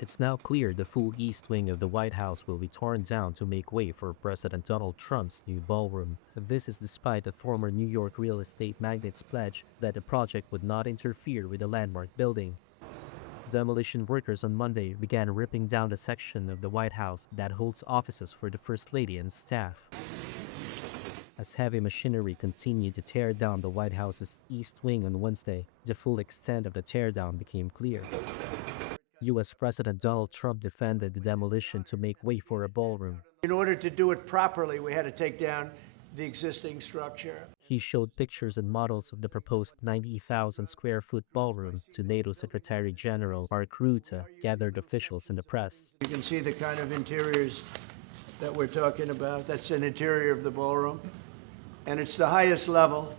It's now clear the full east wing of the White House will be torn down to make way for President Donald Trump's new ballroom. This is despite the former New York real estate magnate's pledge that the project would not interfere with the landmark building. Demolition workers on Monday began ripping down the section of the White House that holds offices for the First Lady and staff. As heavy machinery continued to tear down the White House's east wing on Wednesday, the full extent of the teardown became clear. U.S. President Donald Trump defended the demolition to make way for a ballroom. In order to do it properly, we had to take down the existing structure. He showed pictures and models of the proposed 90,000 square foot ballroom to NATO Secretary General Mark Rutte, gathered officials in the press. You can see the kind of interiors that we're talking about. That's an interior of the ballroom. And it's the highest level.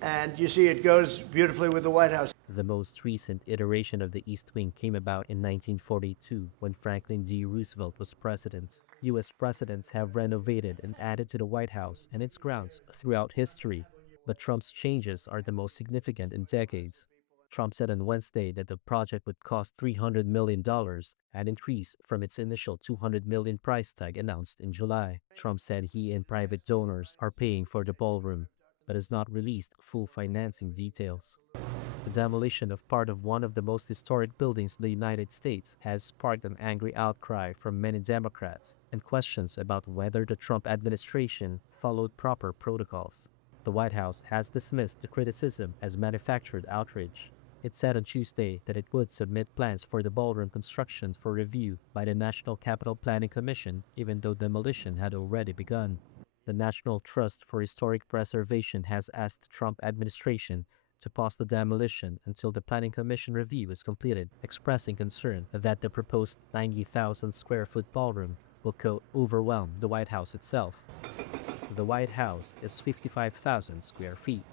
And you see it goes beautifully with the White House. The most recent iteration of the East Wing came about in 1942 when Franklin D. Roosevelt was president. U.S. presidents have renovated and added to the White House and its grounds throughout history, but Trump's changes are the most significant in decades. Trump said on Wednesday that the project would cost $300 million, an increase from its initial $200 million price tag announced in July. Trump said he and private donors are paying for the ballroom, but has not released full financing details. The demolition of part of one of the most historic buildings in the United States has sparked an angry outcry from many Democrats and questions about whether the Trump administration followed proper protocols. The White House has dismissed the criticism as manufactured outrage. It said on Tuesday that it would submit plans for the ballroom construction for review by the National Capital Planning Commission, even though demolition had already begun. The National Trust for Historic Preservation has asked the Trump administration to pause the demolition until the Planning Commission review is completed, expressing concern that the proposed 90,000 square foot ballroom will overwhelm the White House itself. The White House is 55,000 square feet.